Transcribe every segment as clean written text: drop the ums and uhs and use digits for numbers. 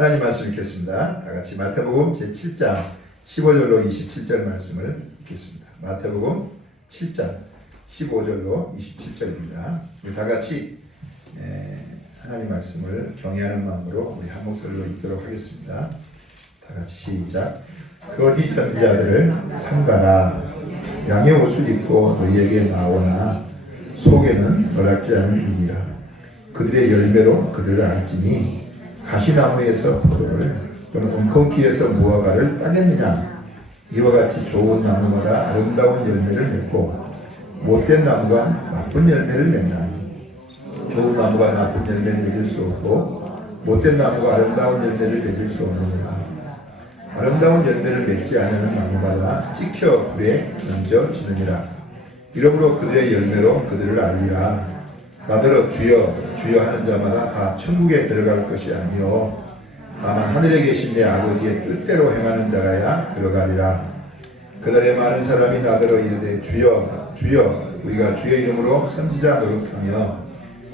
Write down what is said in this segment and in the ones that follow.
하나님 말씀 읽겠습니다. 다 같이 마태복음 제7장 15절로 27절 말씀을 읽겠습니다. 마태복음 7장 15절로 27절입니다. 우리 다 같이 하나님 말씀을 경외하는 마음으로 우리 한 목소리로 읽도록 하겠습니다. 다 같이 시작. 거짓 선지자들을 삼가라. 양의 옷을 입고 너희에게 나오나 속에는 너답지 않은 이니라. 그들의 열매로 그들을 알지니 가시나무에서 포도를 또는 웅커키에서 무화과를 따겠느냐. 이와 같이 좋은 나무마다 아름다운 열매를 맺고 못된 나무가 나쁜 열매를 맺나니 좋은 나무가 나쁜 열매를 맺을 수 없고 못된 나무가 아름다운 열매를 맺을 수 없느니라. 아름다운 열매를 맺지 않는 나무마다 찍혀 불에 던져지느니라. 이러므로 그들의 열매로 그들을 알리라. 나더러 주여 주여 하는 자마다 다 천국에 들어갈 것이 아니요 다만 하늘에 계신 내 아버지의 뜻대로 행하는 자라야 들어가리라. 그날에 많은 사람이 나더러 이르되 주여 주여 우리가 주의 이름으로 선지자 노릇하며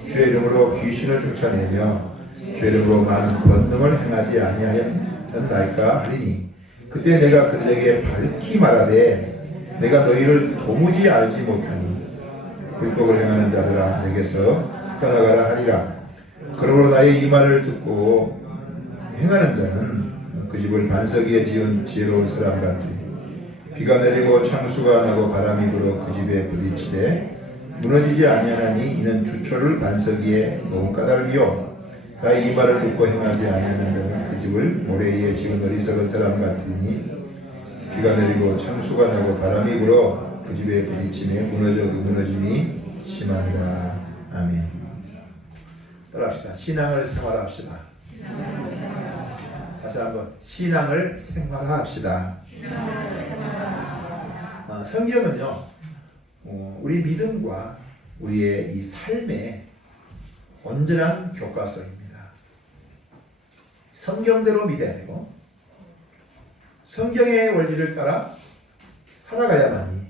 주의 이름으로 귀신을 쫓아내며 주의 이름으로 많은 권능을 행하지 아니하였나이까 하리니 그때 내가 그들에게 밝히 말하되 내가 너희를 도무지 알지 못하니 불법을 행하는 자들아 내게서 떠나가라 하리라. 그러므로 나의 이 말을 듣고 행하는 자는 그 집을 반석 위에 지은 지혜로운 사람 같으니 비가 내리고 창수가 나고 바람이 불어 그 집에 부딪히되 무너지지 아니하나니 이는 주초를 반석 위에 놓은 까닭이요 나의 이 말을 듣고 행하지 아니하는 자는 그 집을 모래 위에 지은 어리석은 사람 같으니 비가 내리고 창수가 나고 바람이 불어 그 집에 부딪히며 무너짐이 심하니라. 아멘. 따라합시다. 신앙을 생활합시다. 다시 한번 신앙을 생활합시다. 성경은요 우리 믿음과 우리의 이 삶의 온전한 교과서입니다. 성경대로 믿어야 되고 성경의 원리를 따라 살아가야만이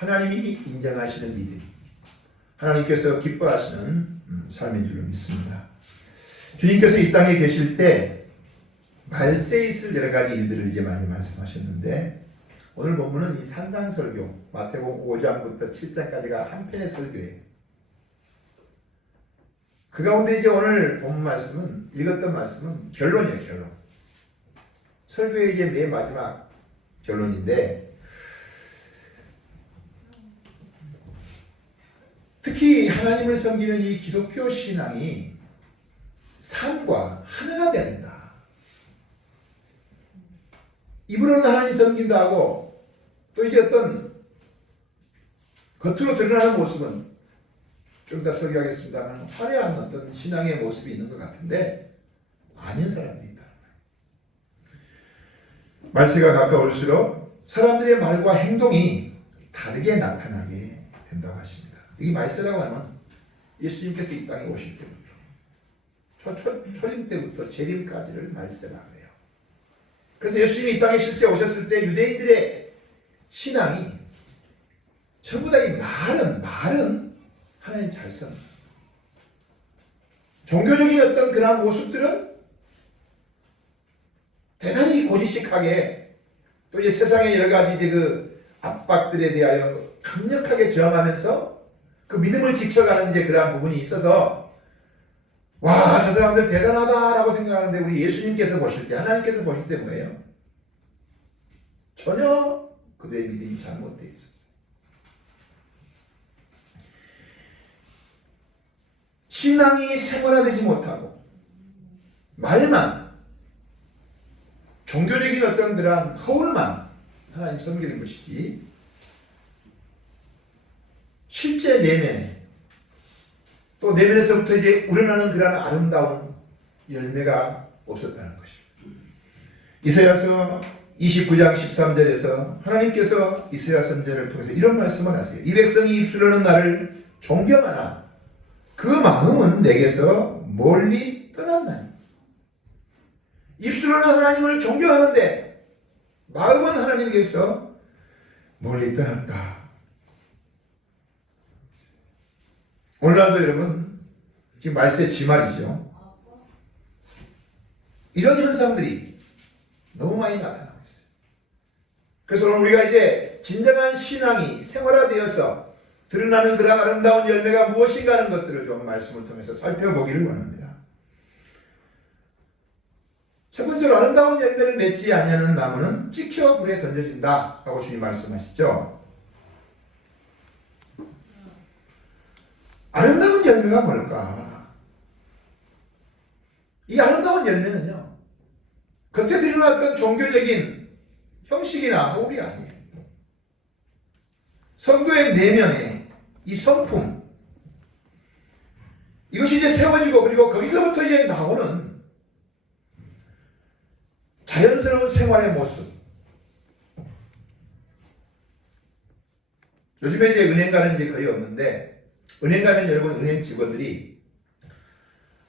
하나님이 인정하시는 믿음, 하나님께서 기뻐하시는 삶인 줄 믿습니다. 주님께서 이 땅에 계실 때 말세에 있을 여러 가지 일들을 이제 많이 말씀하셨는데 오늘 본문은 이 산상설교 마태복음 5장부터 7장까지가 한 편의 설교예요. 그 가운데 이제 오늘 본문 말씀은 읽었던 말씀은 결론이에요. 결론. 설교의 이제 맨 마지막 결론인데 특히 하나님을 섬기는 이 기독교 신앙이 삶과 하나가 돼야 된다. 입으로는 하나님 섬긴다 하고 또 이제 어떤 겉으로 드러나는 모습은 좀 이따 설교하겠습니다만 화려한 어떤 신앙의 모습이 있는 것 같은데 아닌 사람들이 있다. 말세가 가까울수록 사람들의 말과 행동이 다르게 나타나게 된다고 하십니다. 이 말세라고 하면 예수님께서 이 땅에 오실 때부터 초림 때부터 재림까지를 말세라고 해요. 그래서 예수님이 이 땅에 실제 오셨을 때 유대인들의 신앙이 전부 다 이 말은 하나님 잘 씁니다. 종교적인 어떤 그런 모습들은 대단히 고지식하게 또 이제 세상의 여러 가지 이제 그 압박들에 대하여 강력하게 저항하면서 그 믿음을 지켜가는 이제 그러한 부분이 있어서 와, 저 사람들 대단하다라고 생각하는데 우리 예수님께서 보실 때, 하나님께서 보실 때 뭐예요? 전혀 그들의 믿음이 잘못되어 있었어요. 신앙이 생활화되지 못하고 말만 종교적인 어떤 그러한 허울만 하나님 섬기는 것이지 실제 내면에 또 내면에서부터 이제 우러나는 그런 아름다운 열매가 없었다는 것입니다. 이사야서 29장 13절에서 하나님께서 이사야 선지자를 통해서 이런 말씀을 하세요. 이 백성이 입술로는 나를 존경하나 그 마음은 내게서 멀리 떠났나니. 입술로는 하나님을 존경하는데 마음은 하나님께서 멀리 떠났다. 오늘날도 여러분 지금 말세 지말이죠. 이런 현상들이 너무 많이 나타나고 있어요. 그래서 오늘 우리가 이제 진정한 신앙이 생활화되어서 드러나는 그런 아름다운 열매가 무엇인가 하는 것들을 좀 말씀을 통해서 살펴보기를 원합니다. 첫 번째로 아름다운 열매를 맺지 아니하는 나무는 찍혀 불에 던져진다 라고 주님 말씀하시죠. 아름다운 열매가 뭘까? 이 아름다운 열매는요, 겉에 드러났던 종교적인 형식이나 모습이 아니에요. 성도의 내면에 이 성품, 이것이 이제 세워지고, 그리고 거기서부터 이제 나오는 자연스러운 생활의 모습. 요즘에 이제 은행 가는 일이 거의 없는데, 은행 가면 여러분 은행 직원들이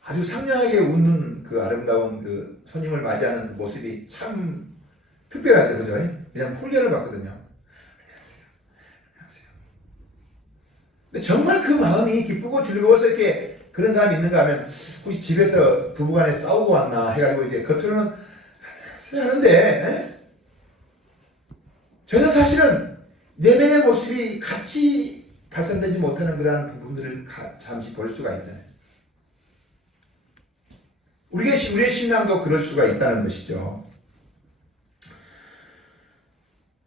아주 상냥하게 웃는 그 아름다운 그 손님을 맞이하는 모습이 참 특별하죠, 그죠? 그냥 훈련을 받거든요. 안녕하세요. 안녕하세요. 근데 정말 그 마음이 기쁘고 즐거워서 이렇게 그런 사람이 있는가 하면 혹시 집에서 부부간에 싸우고 왔나 해가지고 이제 겉으로는 하는데 전혀 사실은 내면의 모습이 같이 발산되지 못하는 그러한 부분들을 잠시 볼 수가 있잖아요. 우리의 신앙도 그럴 수가 있다는 것이죠.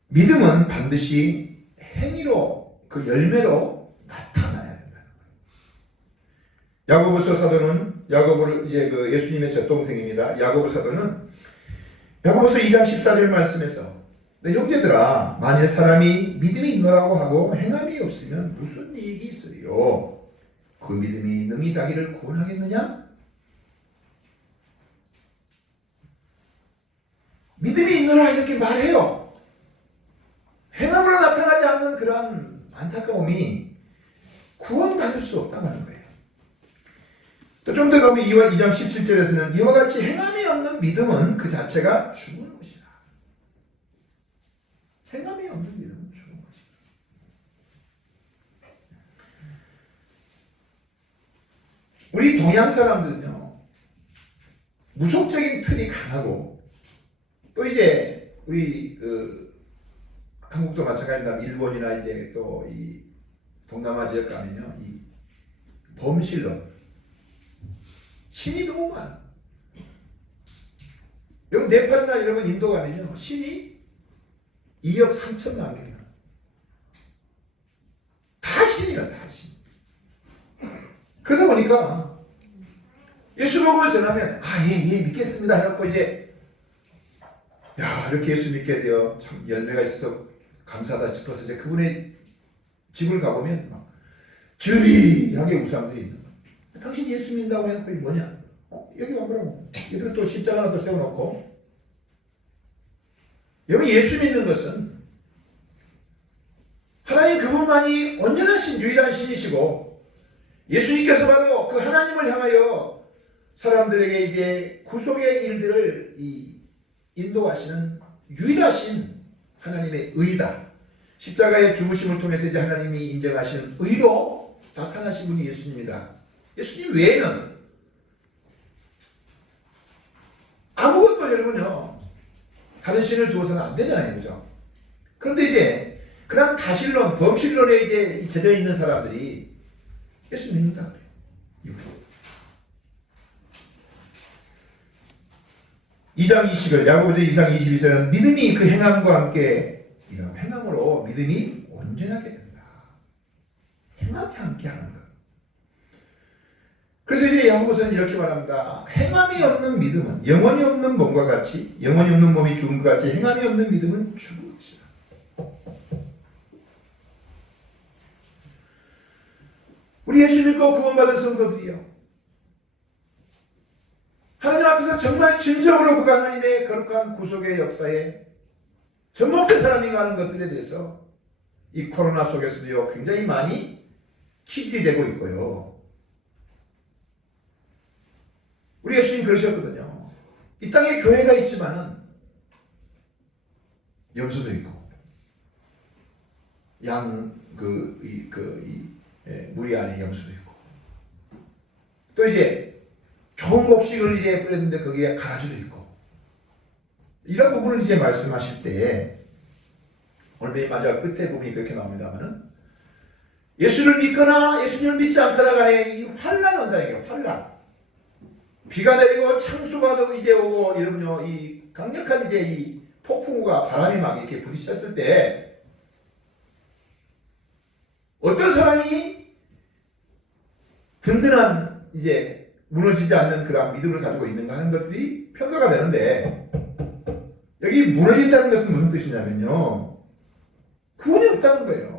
믿음은 반드시 행위로, 그 열매로 나타나야 된다는 거예요. 야고보서 사도는, 야고보를 이제 그 예수님의 젖동생입니다. 야고보 사도는 야고보서 2장 14절 말씀에서 내 형제들아, 만일 사람이 믿음이 있노라고 하고 행함이 없으면 무슨 이익이 있어요? 그 믿음이 능히 자기를 구원하겠느냐? 믿음이 있노라 이렇게 말해요. 행함으로 나타나지 않는 그러한 안타까움이 구원받을 수 없다고 하는 거예요. 또 좀 더 가면 2장 17절에서는 이와 같이 행함이 없는 믿음은 그 자체가 죽은 것이다. 행함이 없는 믿음은 죽은 것이다. 우리 동양 사람들은요, 무속적인 틀이 강하고, 또 이제 우리 한국도 마찬가지입니다. 일본이나 이제 또 이 동남아 지역 가면요, 이 범실론 신이 너무 많아. 여러분 네팔이나 여러분 인도 가면요, 신이 2억 3천만 개나. 다 신이야, 다 신. 그러다 보니까 예수 복음을 전하면 예 믿겠습니다 해놓고 이제 이렇게 예수 믿게 되어 참 열매가 있어서 감사하다 싶어서 이제 그분의 집을 가보면 막 즐비하게 우상들이 있는 거야. 당신 예수 믿는다고 해놓고 이게 뭐냐? 여기 와보라고. 얘들 또 십자가 하나 또 세워놓고. 여러분 예수 믿는 것은 하나님 그분만이 온전하신 유일한 신이시고, 예수님께서 바로 그 하나님을 향하여 사람들에게 이제 구속의 일들을 인도하시는 유일하신 하나님의 의다. 십자가의 죽으심을 통해서 이제 하나님이 인정하시는 의로 나타나신 분이 예수님입니다. 예수님 외에는 아무것도 여러분요, 다른 신을 두어서는 안 되잖아요, 그죠? 그런데 이제 그런 다신론, 범신론에 이제 젖어 있는 사람들이 예수 믿는다 그래요. 2장 20절, 야고보서 2장 22절은 믿음이 그 행함과 함께 이런 행함으로 믿음이 온전하게 된다. 행함이 함께 하는 것. 그래서 이제 야고보서는 이렇게 말합니다. 행함이 없는 믿음은 영혼이 없는 몸과 같이, 영혼이 없는 몸이 죽은 것 같이 행함이 없는 믿음은 죽은 것이다. 우리 예수 믿고 구원받은 성도들이요, 하나님 앞에서 정말 진정으로 그 하나님의 거룩한 구속의 역사에 접목된 사람인가 하는 것들에 대해서 이 코로나 속에서도요, 굉장히 많이 퀴즈이 되고 있고요. 우리 예수님 그러셨거든요. 이 땅에 교회가 있지만은 염소도 있고, 무리 안에 염소도 있고, 또 이제 좋은 곡식을 이제 뿌렸는데 거기에 가라지도 있고, 이런 부분을 이제 말씀하실 때에 오늘 맨 마지막 끝에 부분이 그렇게 나옵니다만은, 예수를 믿거나 예수님을 믿지 않거나 간에 이 환란 온다는 게 환란. 비가 내리고 창수가 이제 오고 이러면요, 이 강력한 이제 이 폭풍우가 바람이 막 이렇게 부딪혔을 때 어떤 사람이 든든한 이제 무너지지 않는 그런 믿음을 가지고 있는가 하는 것들이 평가가 되는데, 여기 무너진다는 것은 무슨 뜻이냐면요, 구원이 없다는 거예요.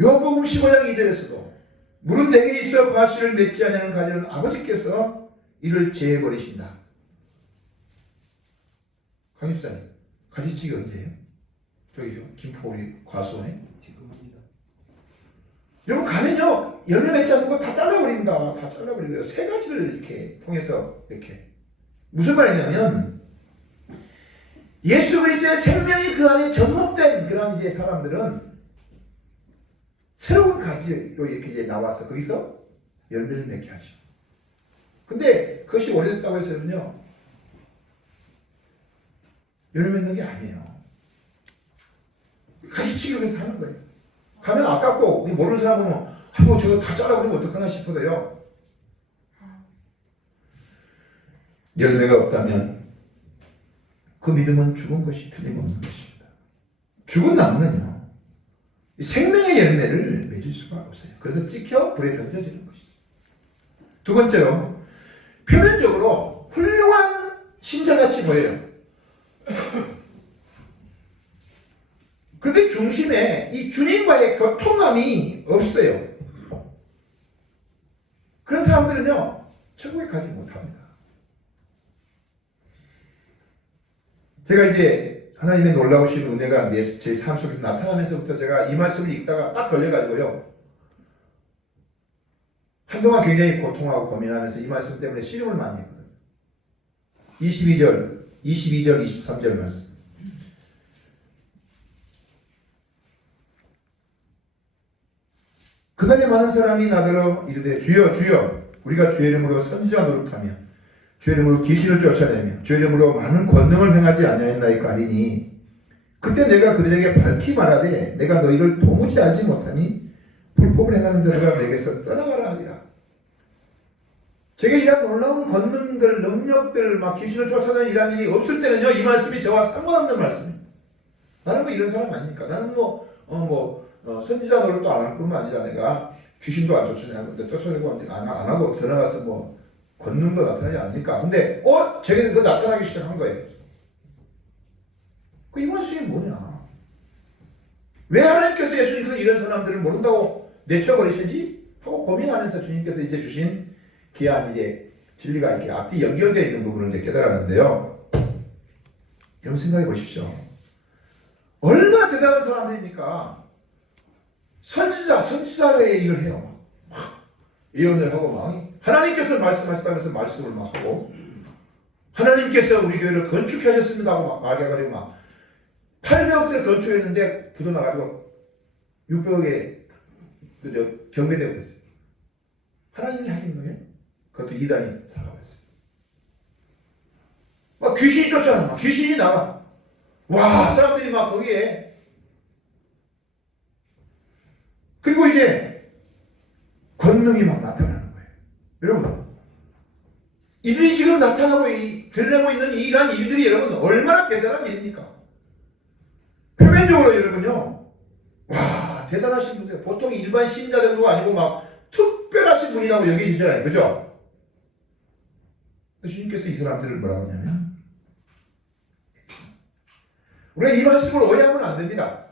요한복음 15장 2절에서도 물은 내게 있어 과실을 맺지 않는 가지는 아버지께서 이를 제해버리신다. 강집사님, 가지치기 언제예요? 저기죠, 김포 우리 과수원에? 지금입니다. 여러분 가면요, 열매 맺지 않는 거 다 잘라버립니다. 다 잘라버리고요. 세 가지를 이렇게 통해서 이렇게. 무슨 말이냐면, 예수 그리스도의 생명이 그 안에 접목된 그런 이제 사람들은 새로운 가지로 이렇게 이제 나와서 거기서 열매를 맺게 하죠. 근데 그것이 오래됐다고 해서는요, 열매 맺는 게 아니에요. 가지치기로 해서 하는 거예요. 가면 아깝고, 모르는 사람 보면, 아이고, 저거 다 잘라버리면 어떡하나 싶어도요. 열매가 없다면 그 믿음은 죽은 것이 틀림없는 것입니다. 죽은 나무는요, 생명의 열매를 맺을 수가 없어요. 그래서 찍혀 불에 던져지는 것이죠. 두 번째로, 표면적으로 훌륭한 신자같이 보여요. 근데 중심에 이 주님과의 교통감이 없어요. 그런 사람들은요, 천국에 가지 못합니다. 제가 이제 하나님의 놀라우신 은혜가 제 삶 속에서 나타나면서부터 제가 이 말씀을 읽다가 딱 걸려가지고요, 한동안 굉장히 고통하고 고민하면서 이 말씀 때문에 씨름을 많이 했거든요. 22절, 23절 말씀. 그날에 많은 사람이 나더러 이르되 주여 주여 우리가 주의 이름으로 선지자 노릇하며 주의 이름으로 귀신을 쫓아내며 주의 이름으로 많은 권능을 행하지 아니하였나이까 하리니, 그때 내가 그들에게 밝히 말하되 내가 너희를 도무지 알지 못하니 불법을 행하는 자들아 내게서 떠나가라 하리라. 제가 이런 놀라운 권능들, 능력들, 막 귀신을 쫓아내는 이런 일이 없을 때는요, 이 말씀이 저와 상관없는 말씀이에요. 나는 뭐 이런 사람 아닙니까? 나는 선지자 노릇도 안 할 뿐만 아니라 내가 귀신도 안 쫓아내고 안 하고 들어가서 뭐 권능도 나타나지 않으니까. 근데 저게 그 나타나기 시작한 거예요. 이 말씀이 뭐냐? 왜 하나님께서 예수님께서 이런 사람들을 모른다고 내쳐버리시지? 하고 고민하면서 주님께서 이제 주신 귀한 이제 진리가 이렇게 앞뒤 연결되어 있는 부분을 이제 깨달았는데요. 여러분 생각해 보십시오. 얼마나 대단한 사람들입니까? 선지자의 일을 해요. 막 예언을 하고 막 하나님께서 말씀하셨다면서 말씀을 막 하고, 하나님께서 우리 교회를 건축하셨습니다 하고 막 말해가지고 막 800억짜리 건축했는데 부도 나가지고 600억에 경매되고 있어요. 하나님이 하신 거예요? 그것도 이단이 살아갔어요. 막 귀신이 쫓아나, 막 귀신이 나와. 와, 사람들이 막 거기에. 그리고 이제 권능이 막 나타나는 거예요. 여러분, 이들이 지금 나타나고 드러내고 있는 이러한 일들이 여러분 얼마나 대단한 일입니까? 표면적으로 여러분요, 와, 대단하신 분들, 보통 일반 신자들도 아니고 막 특별하신 분이라고 여기시잖아요. 그죠? 주님께서 이 사람들을 뭐라고 하냐면, 우리가 이 말씀을 오해하면 안 됩니다.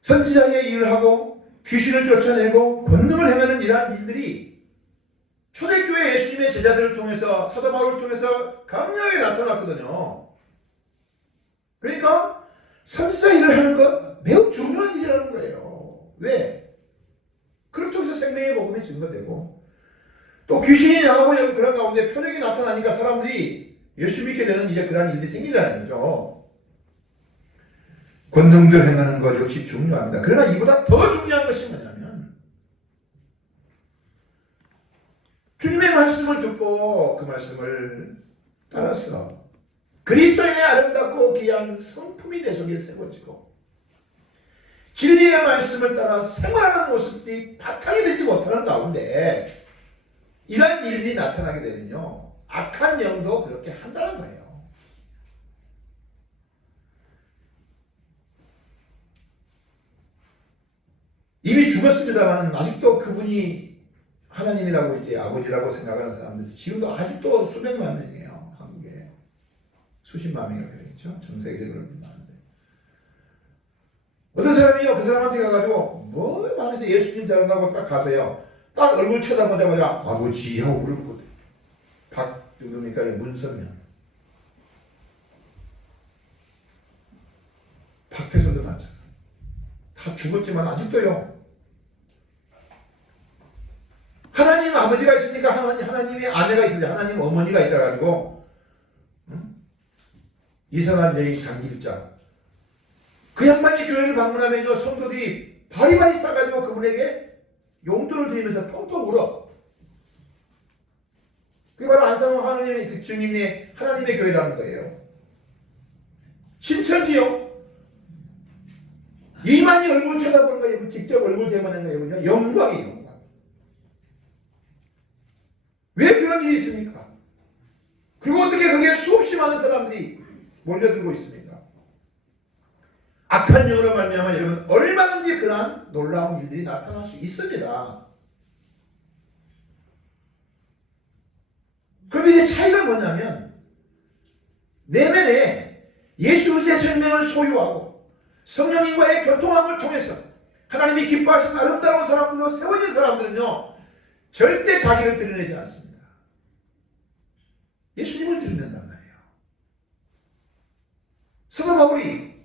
선지자의 일을 하고 귀신을 쫓아내고 권능을 행하는 이러한 일들이 초대교회 예수님의 제자들을 통해서, 사도 바울을 통해서 강력하게 나타났거든요. 그러니까 선지자 일을 하는 것 매우 중요한 일이라는 거예요. 왜? 그걸 통해서 생명의 복음이 증거되고, 또 귀신이 나가고 그런 가운데 표적이 나타나니까 사람들이 예수 믿게 되는 이제 그런 일들이 생기잖아요. 그죠? 권능들 행하는 것 역시 중요합니다. 그러나 이보다 더 중요한 것이 뭐냐면 주님의 말씀을 듣고 그 말씀을 따라서 그리스도인의 아름답고 귀한 성품이 내 속에 세워지고 진리의 말씀을 따라 생활하는 모습이 바탕이 되지 못하는 가운데 이러한 일들이 나타나게 되면요, 악한 영도 그렇게 한다는 거예요. 이미 죽었습니다만 아직도 그분이 하나님이라고 이제 아버지라고 생각하는 사람들이 지금도 아직도 수백만 명이에요. 한국에 수십만 명이라고 되겠죠. 전 세계적으로 많은데 어떤 사람이요, 그 사람한테 가가지고 뭐 하면서 예수님 닮아가고 딱 가서요, 딱 얼굴 쳐다보자마자 아버지 하고 그러고 누굽니까? 문선명, 박태선도 마찬가지. 다 죽었지만 아직도요, 하나님 아버지가 있으니까 하나님의 아내가 있으니까 하나님 어머니가 있다가지고 이상한 여인 장길자, 그 양반이 교회를 방문하면요, 성도들이 바리바리 싸가지고 그분에게 용돈을 드리면서 펑펑 울어. 그게 바로 안상홍 하나님의 그 증인의 하나님의 교회라는 거예요. 신천지요, 이만희 얼굴 쳐다보는 거예요. 직접 얼굴 대보는 거예요. 영광이에요, 영광. 왜 그런 일이 있습니까? 그리고 어떻게 그게 수없이 많은 사람들이 몰려들고 있습니까? 악한 영으로 말미암아 여러분 얼마든지 그러한 놀라운 일들이 나타날 수 있습니다. 그런데 이제 차이가 뭐냐면 내면에 예수 그리스도의 생명을 소유하고 성령님과의 교통함을 통해서 하나님이 기뻐하신 아름다운 사람들로 세워진 사람들은요, 절대 자기를 드러내지 않습니다. 예수님을 드러낸단 말이에요. 성도 바울이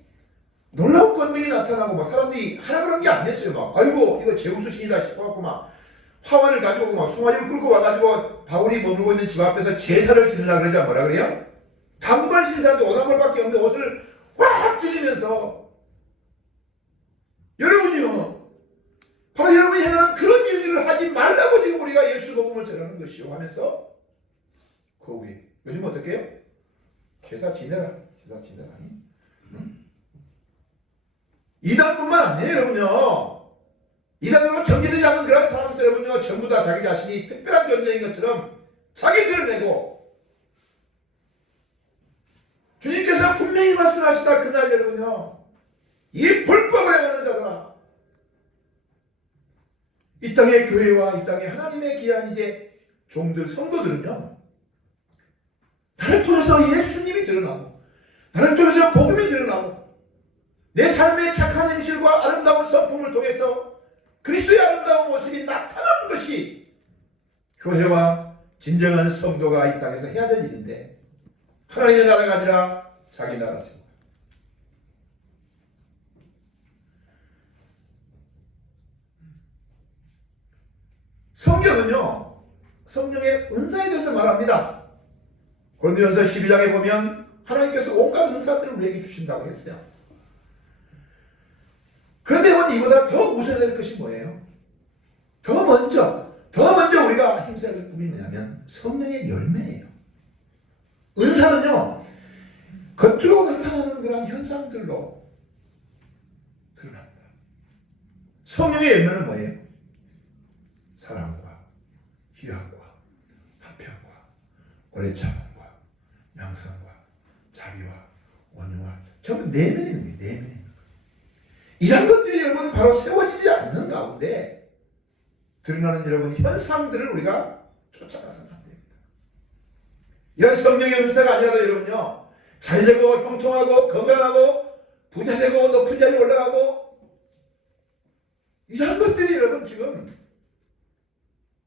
놀라운 권능이 나타나고 막 사람들이 하라 그런 게 아니었어요. 막 아이고 이거 제우스 신이다 싶어갖고 막 화환을 가지고 막 송아지를 끌고 와가지고 바울이 머물고 있는 집 앞에서 제사를 드리려고 그러지, 뭐라 그래요? 단벌 신사한테 오단벌밖에 없는데 옷을 확 찢으면서, 여러분이요, 바로 여러분이 행하는 그런 일들을 하지 말라고 지금 우리가 예수 복음을 전하는 것이요 하면서 그 후에 요즘 어떻게 해요? 제사 지내라, 제사 지내라. 응? 이단뿐만 아니에요, 여러분요. 이단으로 경계되지 않는 그런 사람들, 여러분요, 전부 다 자기 자신이 특별한 존재인 것처럼 자기 드러내고, 주님께서 분명히 말씀하시다 그날 여러분요, 이 불법을 행하는 자들아, 이 땅의 교회와 이 땅의 하나님의 귀한 이제 종들, 성도들은요, 나를 통해서 예수님이 드러나고 나를 통해서 복음이 드러나고 내 삶의 착한 행실과 아름다운 성품을 통해서 그리스도의 아름다운 모습이 나타나는 것이 교회와 진정한 성도가 이 땅에서 해야 될 일인데, 하나님의 나라가 아니라 자기 나라입니다. 성경은요, 성령의 은사에 대해서 말합니다. 고린도전서 12장에 보면 하나님께서 온갖 은사들을 우리에게 주신다고 했어요. 그런데 여러분, 이보다 더 우선해야 될 것이 뭐예요? 더 먼저 우리가 힘써야 될 부분이 뭐냐면 성령의 열매예요. 은사는요, 겉으로 나타나는 그런 현상들로 드러납니다. 성령의 열매는 뭐예요? 사랑과 희락과 화평과 오래 참음과 양선과 자비와 온유와, 전부 내면에 있는 거예요. 내면에 있는 거예요. 이런 것들이 여러분 바로 세워지지 않는 가운데 드러나는 여러분 현상들을 우리가 쫓아가서는 안 됩니다. 이런 성령의 은사가 아니라도 여러분요, 잘되고 형통하고 건강하고 부자되고 높은 자리에 올라가고, 이런 것들이 여러분 지금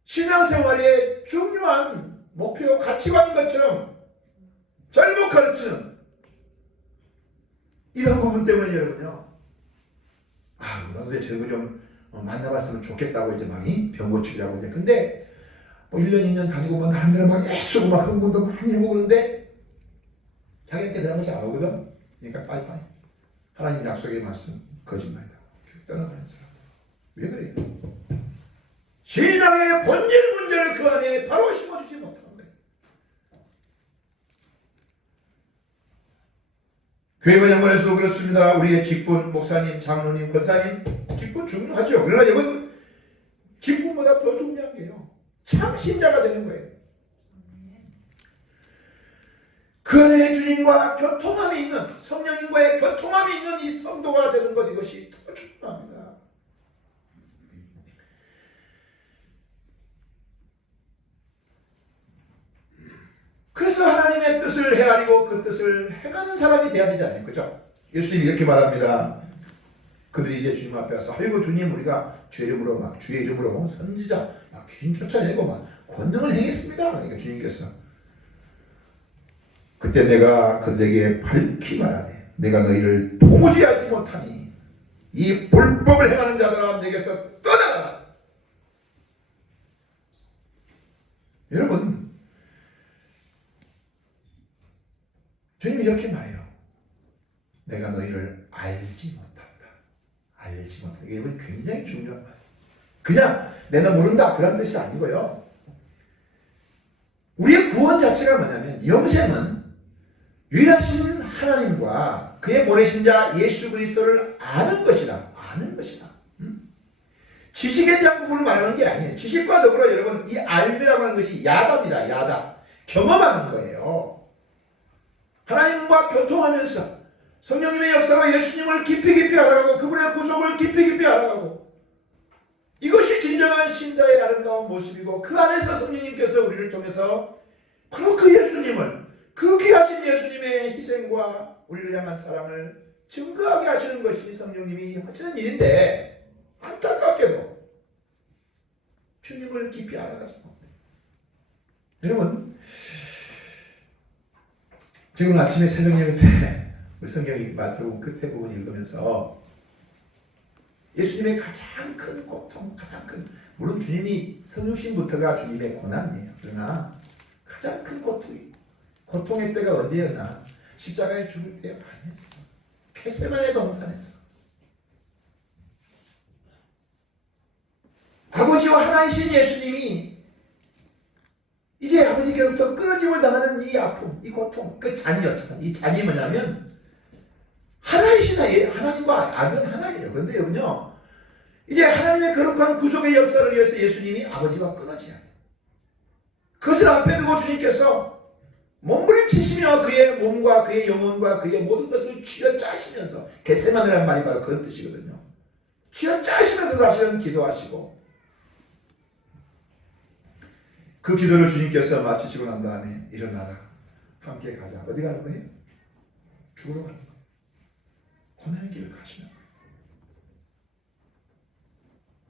신앙생활의 중요한 목표 가치관인 것처럼 잘못 가르치는 이런 부분 때문에 여러분요, 나도 저거 좀 만나봤으면 좋겠다고 이제 막 병 고치려고 이제, 근데 뭐 1년 2년 다니고 막 나름대로 막 애쓰고 막 흥분도 많이 해보고 그러는데 자기한테 대한 것이 안 오거든. 그러니까 빠이빠이. 하나님 약속의 말씀 거짓말이다. 떠나가는 사람. 왜 그래요? 신앙의 본질 문제를 그 안에 바로 심어주지 못하는 거예요. 교회와 연관해서도 그렇습니다. 우리의 직분, 목사님, 장로님, 권사님 직분 중요하죠. 그러나 여러분 직분보다 더 중요한 게요. 창신자가 되는 거예요. 그 안에 주님과 교통함이 있는, 성령님과의 교통함이 있는 이 성도가 되는 것, 이것이 더 중요합니다. 그래서 하나님의 뜻을 헤아리고 그 뜻을 행하는 사람이 돼야 되지 않아요? 그죠? 예수님이 이렇게 말합니다. 그들이 이제 주님 앞에 와서, 아이고 주님, 우리가 주 이름으로 막 주의 이름으로 선지자 막 귀신 쫓아내고 막 권능을 행했습니다. 그러니까 주님께서 그때 내가 그들에게 밝히 말하네. 내가 너희를 도무지 알지 못하니 이 불법을 행하는 자들아 내게서 떠나가라. 여러분, 주님이 이렇게 말해요. 내가 너희를 알지 못한다. 알지 못한다. 이게 굉장히 중요한 말이에요. 그냥 내가 모른다 그런 뜻이 아니고요. 우리의 구원 자체가 뭐냐면, 영생은 유일하신 하나님과 그의 보내신 자 예수 그리스도를 아는 것이다. 아는 것이다. 지식에 대한 부분을 말하는 게 아니에요. 지식과 더불어 여러분, 이 알미라고 하는 것이 야다입니다. 야다. 경험하는 거예요. 하나님과 교통하면서 성령님의 역사가 예수님을 깊이 알아가고 그분의 구속을 깊이 알아가고, 이것이 진정한 신자의 아름다운 모습이고, 그 안에서 성령님께서 우리를 통해서 바로 그 예수님을, 그 귀하신 예수님의 희생과 우리를 향한 사랑을 증거하게 하시는 것이 성령님이 하시는 일인데, 안타깝게도 주님을 깊이 알아가지 못해요. 여러분, 지금 아침에 새벽 예배 때 성경이 마태복음 끝에 부분 읽으면서 예수님의 가장 큰 고통, 가장 큰, 물론 주님이 성육신부터가 주님의 고난이에요. 그러나 가장 큰 고통의 때가 언제였나? 십자가에 죽을 때가 아니었어요. 겟세마네 동산에서 아버지와 하나이신 예수님이 이제 아버지께로부터 끊어짐을 당하는 이 아픔, 이 고통, 그 잔이었죠. 이 잔이 뭐냐면 하나이신 하나님과 아들 하나예요. 그런데 여러분요, 이제 하나님의 거룩한 구속의 역사를 위해서 예수님이 아버지와 끊어져야 돼요. 그것을 앞에 두고 주님께서 몸부림치시며 그의 몸과 그의 영혼과 그의 모든 것을 쥐어짜시면서, 겟세마네라는 말이 바로 그런 뜻이거든요. 쥐어짜시면서 사실은 기도하시고, 그 기도를 주님께서 마치시고 난 다음에 일어나라, 함께 가자. 어디 가는 거예요? 죽으러 가는 거예요. 고난의 길을 가시는 거예요.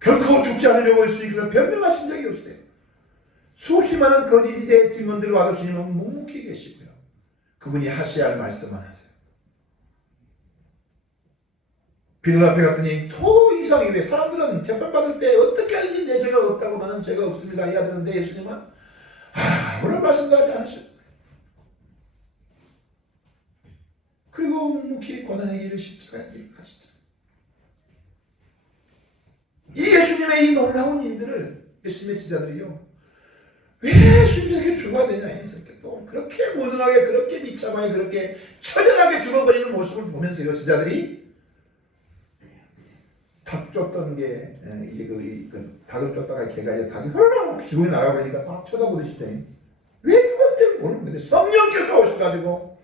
결코 죽지 않으려고 예수님께서 변명하신 적이 없어요. 수없이 많은 거짓의 증언들 와도 주님은 묵묵히 계시고요. 그분이 하셔야 할 말씀만 하세요. 빌라 앞에 갔더니 더 이상이, 왜 사람들은 재판받을 때 어떻게 하든지 내 죄가 없다고, 나는 죄가 없습니다 이야 되는데, 예수님은 아무런 말씀도 하지 않으셨어요. 그리고 묵묵히 고난의 길을, 십자가의 길을 가시죠. 이 예수님의 이 놀라운 일들을 예수님의 제자들이요, 왜 예수님이 이렇게 죽어야 되냐, 이렇게 또 그렇게 무능하게, 그렇게 비참하게, 그렇게 처절하게 죽어버리는 모습을 보면서요, 제자들이 닭 쫓던 게, 이제 그 닭을 쫓다가 개가 이제 닭이 흐르륵 지구에 나가버리니까 딱 쳐다보듯이 왜 죽었는지 모르는 건데, 성령께서 오셔가지고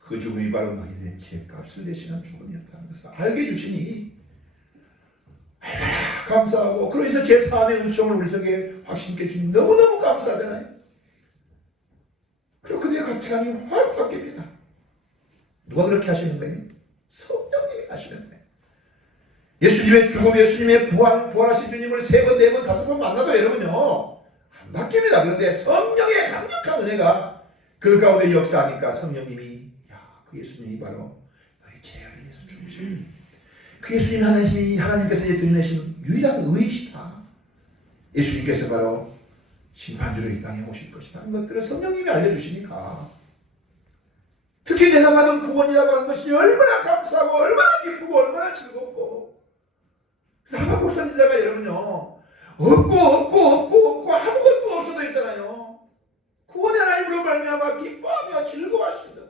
그 죽음이 바로 너희의 죄값을 대신한 죽음이었다는 것을 알게 주시니 얼마나 감사하고, 그러면서 제 삶의 은총을 우리 속에 확신케 주니 너무너무 감사하잖아요. 그리고 그들의 가치관이 확 바뀝니다. 누가 그렇게 하시는 거예요? 성령님이 하시는 거예요. 예수님의 죽음, 예수님의 부활하신 주님을 3번, 4번, 5번 만나도 여러분요, 안 바뀝니다. 그런데 성령의 강력한 은혜가 그 가운데 역사하니까 성령님이, 그 예수님이 바로 너희 죄를 위해서 죽으신, 그 예수님 하나님께서 이제 드러내신 유일한 의이시다. 예수님께서 바로 심판주로 이 땅에 오실 것이다. 이런 것들을 성령님이 알려주시니까 특히 내가 받은 구원이라고 하는 것이 얼마나 감사하고 얼마나 기쁘고 얼마나 즐겁고. 그래서 하박국 선지자가 여러분요, 없고 아무것도 없어도 있잖아요. 구원의 하나님으로 말미암아 기뻐하며 즐거워할 수 있는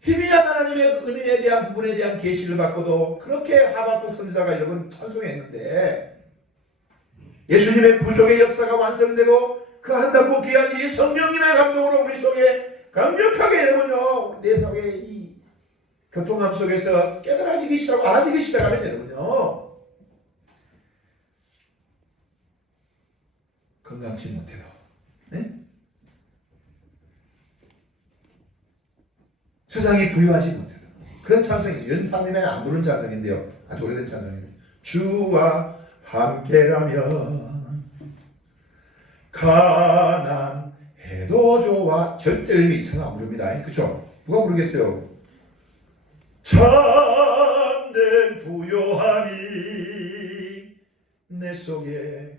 희미한 하나님의 은혜에 대한 부분에 대한 계시를 받고도 그렇게 하박국 선지자가 여러분 찬송했는데, 예수님의 구속의 역사가 완성되고 그 한답고 귀한 이 성령님의 감동으로 우리 속에 강력하게 여러분요, 내 속에 이 교통함 속에서 깨달아지기 시작하고 알아지기 시작하면 여러분요, 건강치 못해도, 네? 세상이 부유하지 못해도 그런 찬송이죠. 연산님의 안 부른 찬송인데요, 아주 오래된 찬송인데, 주와 함께라면 가난해도 좋아. 절대 의미 있잖아 안 부릅니다. 그쵸? 누가 부르겠어요? 참된 부요함이 내 속에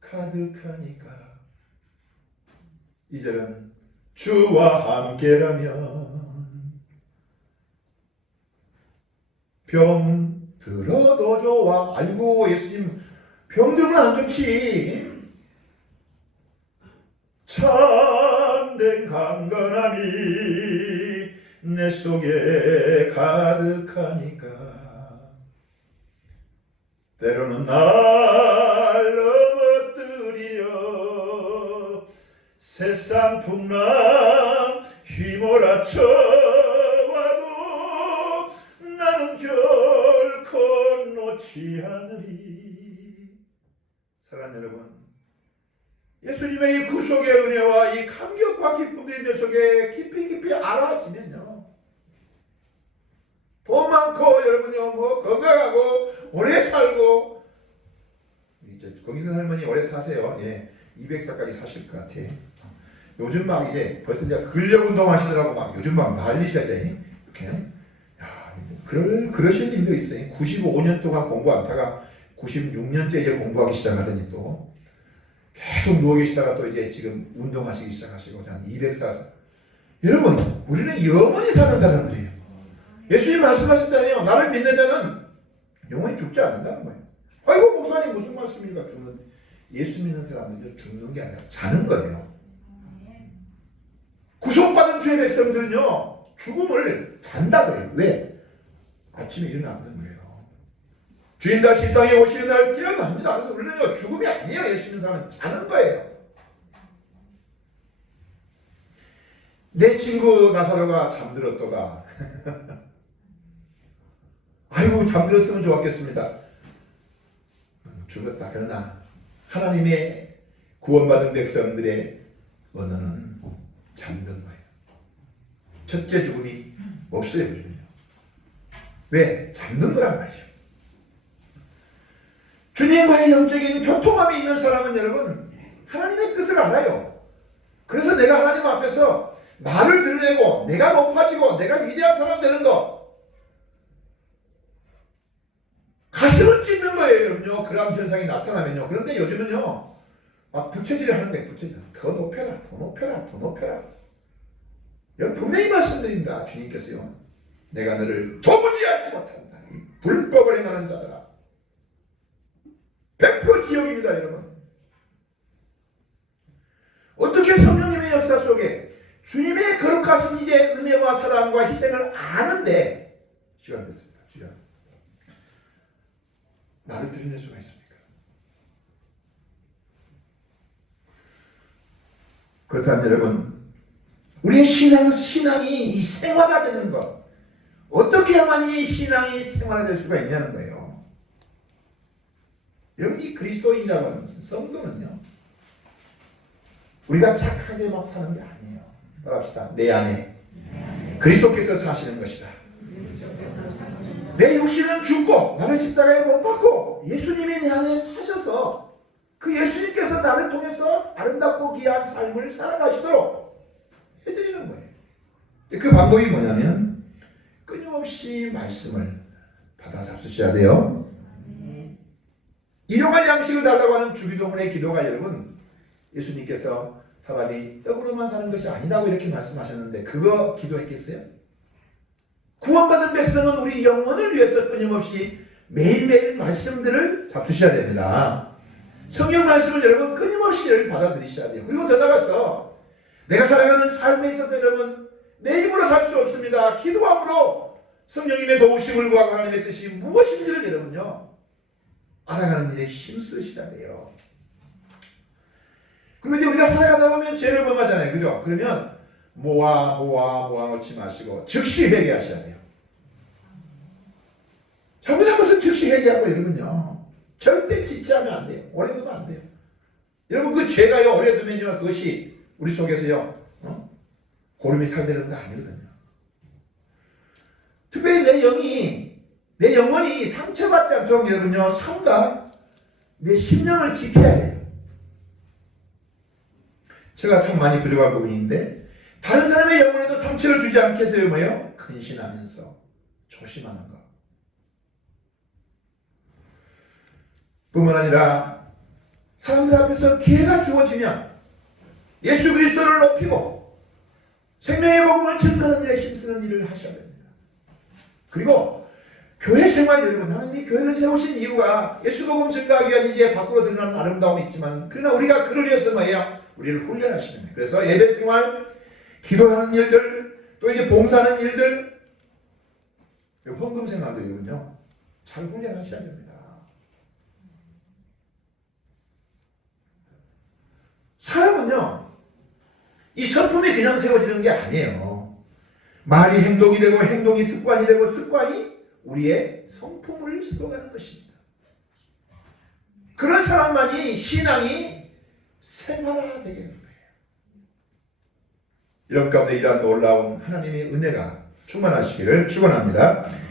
가득하니까. 이제는 주와 함께라면 병 들어도 좋아. 아이고 예수님 병 들면 안 좋지. 참된 강건함이 내 속에 가득하니까. 때로는 날 넘어뜨리려 세상 풍랑 휘몰아쳐 와도 나는 결코 놓지 않으리. 사랑하는 여러분, 예수님의 이 구속의 은혜와 이 감격과 기쁨이 내 속에 깊이 알아지면요, 돈 많고 여러분요 뭐 건강하고 오래 살고, 이제 거기서 할머니 오래 사세요. 예, 200살까지 사실 것 같아. 요즘 막 이제 벌써 이제 근력 운동 하시더라고. 막 요즘 막 난리셔야죠. 이렇게. 야, 그러신 분도 있어요. 95년 동안 공부 안 하다가 96년째 이제 공부하기 시작하더니 또 계속 누워 계시다가 또 이제 지금 운동하시기 시작하시고 한 204살. 여러분, 우리는 영원히 사는 사람들이에요. 예수님 말씀하셨잖아요. 나를 믿는 자는 영원히 죽지 않는다는 거예요. 아이고 목사님 무슨 말씀입니까? 그러면 예수 믿는 사람은요, 죽는 게 아니라 자는 거예요. 구속받은 주의 백성들은요, 죽음을 잔다 그래요. 왜? 아침에 일어나는 거예요. 주인 다시 이 땅에 오시는 날 깨어납니다. 그래서 우리는요, 죽음이 아니에요. 예수 믿는 사람은 자는 거예요. 내 친구 나사로가 잠들었도다. 아이고 잠들었으면 좋았겠습니다. 죽었다. 그러나 하나님의 구원받은 백성들의 언어는 잠든 거예요. 첫째 죽음이 없어요. 왜? 잠든 거란 말이죠. 주님과의 영적인 교통함이 있는 사람은 여러분 하나님의 뜻을 알아요. 그래서 내가 하나님 앞에서 나를 드러내고 내가 높아지고 내가 위대한 사람 되는 거, 가슴을 찢는 거예요. 여러분요. 그런 현상이 나타나면요. 그런데 요즘은요, 막 부채질을 하는 거예요. 부채질. 더 높여라, 더 높여라, 더 높여라. 여러분 분명히 말씀드립니다. 주님께서요, 내가 너를 도무지 알지 못한다. 이 불법을 행하는 자들아. 100% 지옥입니다, 여러분. 어떻게 성령님의 역사 속에 주님의 거룩하신 이제 은혜와 사랑과 희생을 아는데, 시간 됐습니다. 주여, 나를 드러낼 수가 있습니까? 그렇다면 여러분, 우리의 신앙이 이 생활화되는 것, 어떻게 하면 이 신앙이 생활화될 수가 있냐는 거예요. 여러분, 이 그리스도인이라고 하는 것은, 성도는요, 우리가 착하게 막 사는 게 아니에요. 따라합시다. 내 안에 그리스도께서 사시는 것이다. 내 육신은 죽고 나를 십자가에 못 박고 예수님이 내 안에 사셔서 그 예수님께서 나를 통해서 아름답고 귀한 삶을 살아가시도록 해드리는 거예요. 그 방법이 뭐냐면 끊임없이 말씀을 받아 잡수셔야 돼요. 일용할 양식을 달라고 하는 주기도문의 기도가 여러분, 예수님께서 사람이 떡으로만 사는 것이 아니라고 이렇게 말씀하셨는데 그거 기도했겠어요? 구원받은 백성은 우리 영혼을 위해서 끊임없이 매일매일 말씀들을 잡수셔야 됩니다. 성경 말씀을 여러분 끊임없이 받아들이셔야 돼요. 그리고 더 나가서 내가 살아가는 삶에 있어서 여러분 내 힘으로 살 수 없습니다. 기도함으로 성령님의 도우심을 구하고 하나님의 뜻이 무엇인지를 여러분요 알아가는 일에 힘쓰시라 돼요. 그리고 이제 우리가 살아가다 보면 죄를 범하잖아요. 그죠? 그러면 모아놓지 마시고 즉시 회개하셔야 돼요. 잘못한 것은 즉시 회개하고 여러분요 절대 지체하면 안 돼요. 오래 두면 안 돼요. 여러분 그 죄가요 오래 두면요 그것이 우리 속에서요 고름이 살되는 거 아니거든요. 특별히 내 영혼이 상처받지 않도록 여러분요 삶과 내 심령을 지켜야 돼요. 제가 참 많이 부족한 부분인데 다른 사람의 영혼에도 상처를 주지 않게 해서 뭐예요? 근신하면서 조심하는 것. 뿐만 아니라 사람들 앞에서 기회가 주어지면 예수 그리스도를 높이고 생명의 복음을 증거하는 일에 힘쓰는 일을 하셔야 됩니다. 그리고 교회 생활 여러분 하나님이 교회를 세우신 이유가 예수 복음 증거하기 위한 이제 밖으로 드러나는 아름다움이 있지만 그러나 우리가 그를 위해서 뭐예요? 우리를 훈련하시는 거예요. 그래서 예배 생활, 기도하는 일들, 또 이제 봉사하는 일들, 헌금 생활도 여러분요 잘 훈련하셔야 됩니다. 사람은요 이 성품이 그냥 세워지는 게 아니에요. 말이 행동이 되고 행동이 습관이 되고 습관이 우리의 성품을 세워가는 것입니다. 그런 사람만이 신앙이 생활화되게 되는 거예요. 이런 가운데 이러한 놀라운 하나님의 은혜가 충만하시기를 축원합니다.